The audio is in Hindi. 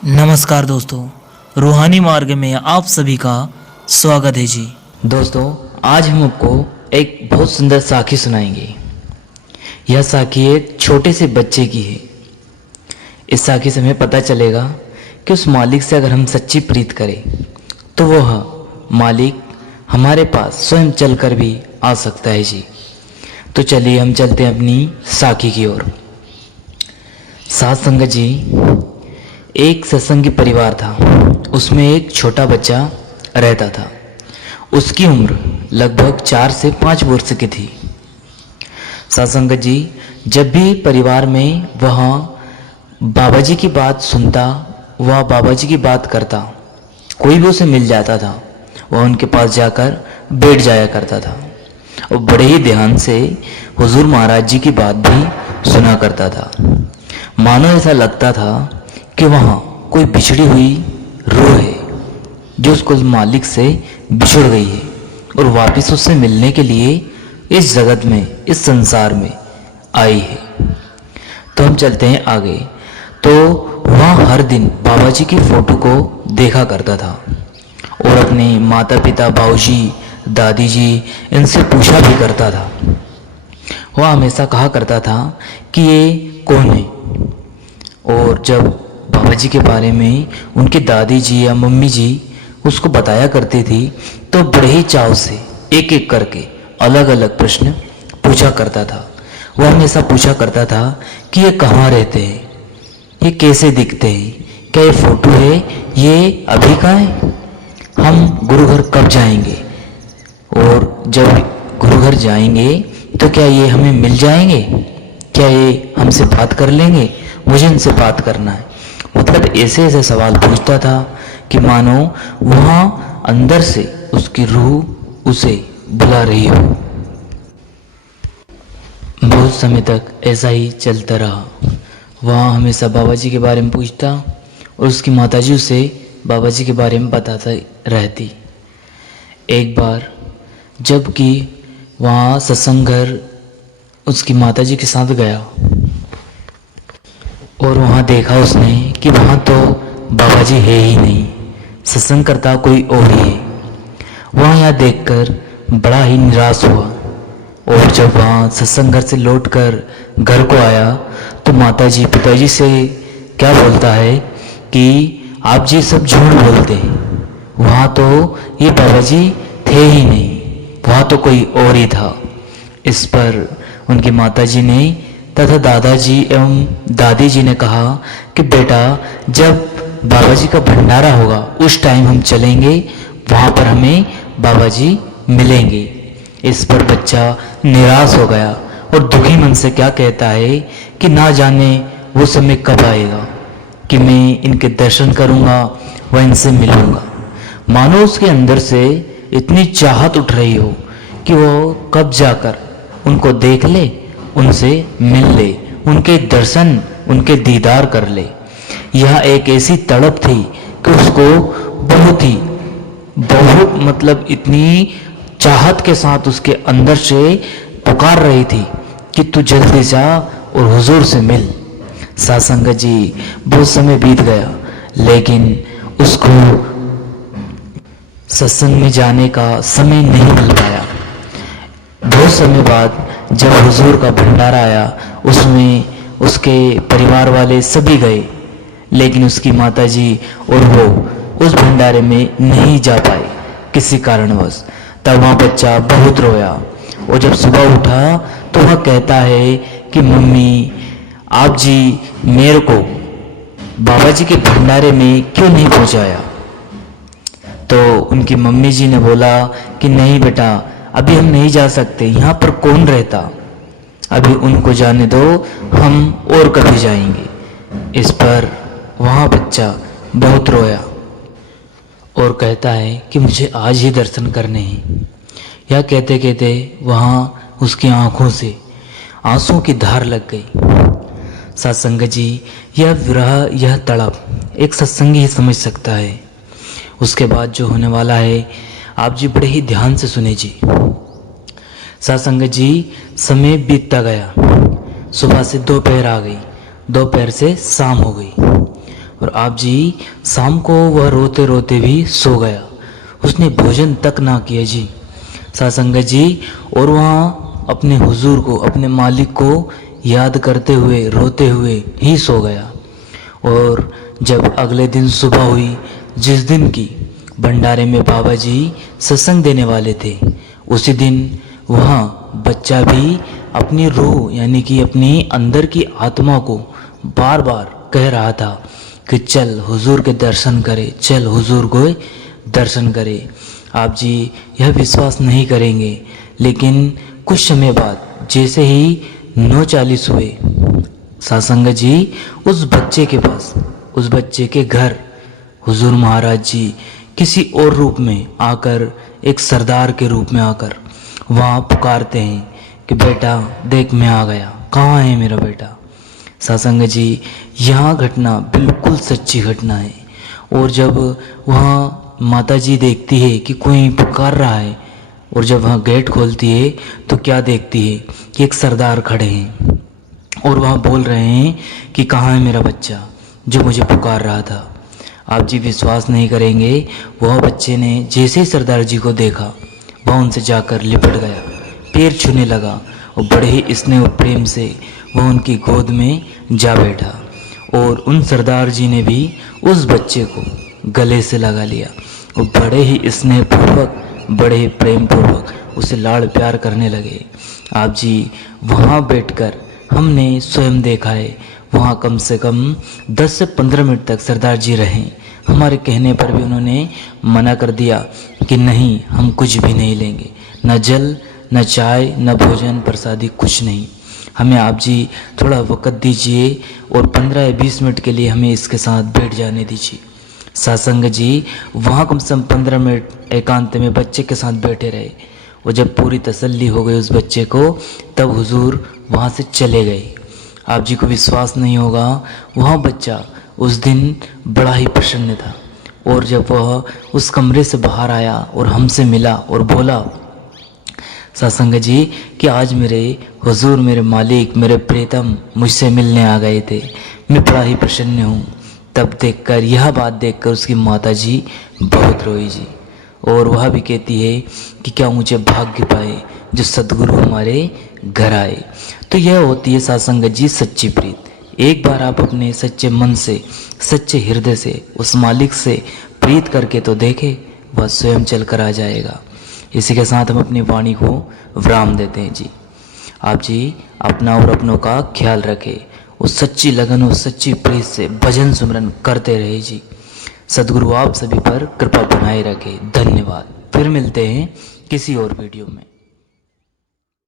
नमस्कार दोस्तों, रूहानी मार्ग में आप सभी का स्वागत है जी। दोस्तों, आज हम आपको एक बहुत सुंदर साखी सुनाएंगे। यह साखी एक छोटे से बच्चे की है। इस साखी से हमें पता चलेगा कि उस मालिक से अगर हम सच्ची प्रीत करें तो वह मालिक हमारे पास स्वयं चलकर भी आ सकता है जी। तो चलिए हम चलते हैं अपनी साखी की ओर। साथ संगत जी, एक सत्संगी परिवार था। उसमें एक छोटा बच्चा रहता था। उसकी उम्र लगभग 4 से 5 वर्ष की थी। सत्संग जी, जब भी परिवार में वह बाबा जी की बात सुनता, वह बाबा जी की बात करता, कोई भी उसे मिल जाता था, वह उनके पास जाकर बैठ जाया करता था और बड़े ही ध्यान से हुजूर महाराज जी की बात भी सुना करता था। मानो ऐसा लगता था कि वहाँ कोई बिछड़ी हुई रूह है जो उसको मालिक से बिछड़ गई है और वापस उससे मिलने के लिए इस जगत में, इस संसार में आई है। तो हम चलते हैं आगे। तो वह हर दिन बाबा जी की फोटो को देखा करता था और अपने माता पिता, बाबूजी, दादी जी, इनसे पूछा भी करता था। वह हमेशा कहा करता था कि ये कौन है। और जब बाबा जी के बारे में उनकी दादी जी या मम्मी जी उसको बताया करती थी तो बड़े ही चाव से एक एक करके अलग अलग प्रश्न पूछा करता था। वह हमेशा पूछा करता था कि ये कहाँ रहते हैं, ये कैसे दिखते हैं, क्या ये फोटो है, ये अभी का है, हम गुरुघर कब जाएंगे, और जब गुरुघर जाएंगे तो क्या ये हमें मिल जाएंगे, क्या ये हमसे बात कर लेंगे, मुझे इनसे बात करना है। मतलब ऐसे ऐसे सवाल पूछता था कि मानो वहाँ अंदर से उसकी रूह उसे बुला रही हो। बहुत समय तक ऐसा ही चलता रहा। वहाँ हमेशा बाबा जी के बारे में पूछता और उसकी माताजी उसे बाबा जी के बारे में बताता रहती। एक बार जबकि वहाँ सत्संग घर उसकी माताजी के साथ गया और वहाँ देखा उसने कि वहाँ तो बाबा जी है ही नहीं, सत्संग करता कोई और ही है। वहाँ यह देखकर बड़ा ही निराश हुआ और जब वहाँ सत्संग घर से लौटकर घर को आया तो माताजी पिताजी से क्या बोलता है कि आप जी सब झूठ बोलते हैं, वहाँ तो ये बाबा जी थे ही नहीं, वहाँ तो कोई और ही था। इस पर उनकी माताजी ने तथा दादाजी एवं दादी जी ने कहा कि बेटा, जब बाबा जी का भंडारा होगा उस टाइम हम चलेंगे, वहाँ पर हमें बाबा जी मिलेंगे। इस पर बच्चा निराश हो गया और दुखी मन से क्या कहता है कि ना जाने वो समय कब आएगा कि मैं इनके दर्शन करूँगा व इनसे मिलूँगा। मानो उसके अंदर से इतनी चाहत उठ रही हो कि वो कब जाकर उनको देख ले, उनसे मिल ले, उनके दर्शन, उनके दीदार कर ले। यह एक ऐसी तड़प थी कि उसको बहुत मतलब इतनी चाहत के साथ उसके अंदर से पुकार रही थी कि तू जल्दी जा और हुजूर से मिल। सासंगत जी, बहुत समय बीत गया लेकिन उसको सत्संग में जाने का समय नहीं मिल पाया। बहुत समय बाद जब हुजूर का भंडारा आया उसमें उसके परिवार वाले सभी गए, लेकिन उसकी माताजी और वो उस भंडारे में नहीं जा पाए किसी कारणवश। तब वहाँ बच्चा बहुत रोया और जब सुबह उठा तो वह कहता है कि मम्मी, आप जी मेरे को बाबा जी के भंडारे में क्यों नहीं पहुँचाया। तो उनकी मम्मी जी ने बोला कि नहीं बेटा, अभी हम नहीं जा सकते, यहाँ पर कौन रहता, अभी उनको जाने दो, हम और कभी जाएंगे। इस पर वहाँ बच्चा बहुत रोया और कहता है कि मुझे आज ही दर्शन करने हैं। यह कहते कहते वहाँ उसकी आंखों से आंसू की धार लग गई। सत्संग जी, यह विरह, यह तड़प एक सत्संगी ही समझ सकता है। उसके बाद जो होने वाला है आप जी बड़े ही ध्यान से सुने जी। सत्संग जी, समय बीतता गया, सुबह से दोपहर आ गई, दोपहर से शाम हो गई। और आप जी शाम को वह रोते रोते भी सो गया। उसने भोजन तक ना किया जी सासंगत जी। और वहाँ अपने हुजूर को, अपने मालिक को याद करते हुए रोते हुए ही सो गया। और जब अगले दिन सुबह हुई, जिस दिन की भंडारे में बाबा जी सत्संग देने वाले थे, उसी दिन वहाँ बच्चा भी अपनी रूह यानी कि अपनी अंदर की आत्मा को बार बार कह रहा था कि चल हुजूर के दर्शन करे, चल हुजूर को दर्शन करे। आप जी यह विश्वास नहीं करेंगे, लेकिन कुछ समय बाद जैसे ही 9:40 हुए, सासंगत जी उस बच्चे के पास, उस बच्चे के घर हुजूर महाराज जी किसी और रूप में आकर, एक सरदार के रूप में आकर वहाँ पुकारते हैं कि बेटा देख मैं आ गया, कहाँ है मेरा बेटा। सासंगत जी यहाँ घटना बिल्कुल सच्ची घटना है। और जब वहाँ माता जी देखती है कि कोई पुकार रहा है, और जब वहाँ गेट खोलती है तो क्या देखती है कि एक सरदार खड़े हैं और वहाँ बोल रहे हैं कि कहाँ है मेरा बच्चा जो मुझे पुकार रहा था। आप जी विश्वास नहीं करेंगे, वह बच्चे ने जैसे ही सरदार जी को देखा, वह उनसे जाकर लिपट गया, पैर छूने लगा और बड़े ही स्नेह और प्रेम से वह उनकी गोद में जा बैठा। और उन सरदार जी ने भी उस बच्चे को गले से लगा लिया और बड़े ही स्नेहपूर्वक, बड़े ही प्रेम पूर्वक उसे लाड़ प्यार करने लगे। आप जी वहाँ बैठकर हमने स्वयं देखा है, वहाँ कम से कम 10 से 15 मिनट तक सरदार जी रहे। हमारे कहने पर भी उन्होंने मना कर दिया कि नहीं, हम कुछ भी नहीं लेंगे, न जल, न चाय, न भोजन प्रसादी, कुछ नहीं। हमें आप जी थोड़ा वक़्त दीजिए और 15 या 20 मिनट के लिए हमें इसके साथ बैठ जाने दीजिए। सासंग जी वहाँ कम से कम 15 मिनट एकांत में बच्चे के साथ बैठे रहे। और जब पूरी तसल्ली हो गई उस बच्चे को, तब हुजूर वहाँ से चले गए। आप जी को विश्वास नहीं होगा, वह बच्चा उस दिन बड़ा ही प्रसन्न था। और जब वह उस कमरे से बाहर आया और हमसे मिला और बोला सासंग जी कि आज मेरे हुजूर, मेरे मालिक, मेरे प्रीतम मुझसे मिलने आ गए थे, मैं बड़ा ही प्रसन्न हूँ। तब देखकर, यह बात देखकर उसकी माता जी बहुत रोई जी। और वह भी कहती है कि क्या मुझे भाग्य पाए जो सद्गुरु हमारे घर आए। तो यह होती है सासंगत जी सच्ची प्रीत। एक बार आप अपने सच्चे मन से, सच्चे हृदय से उस मालिक से प्रीत करके तो देखें, वह स्वयं चल कर आ जाएगा। इसी के साथ हम अपनी वाणी को विराम देते हैं जी। आप जी अपना और अपनों का ख्याल रखें, उस सच्ची लगन और सच्ची प्रीत से भजन सुमरन करते रहे जी। सद्गुरु आप सभी पर कृपा बनाए रखे। धन्यवाद। फिर मिलते हैं किसी और वीडियो में।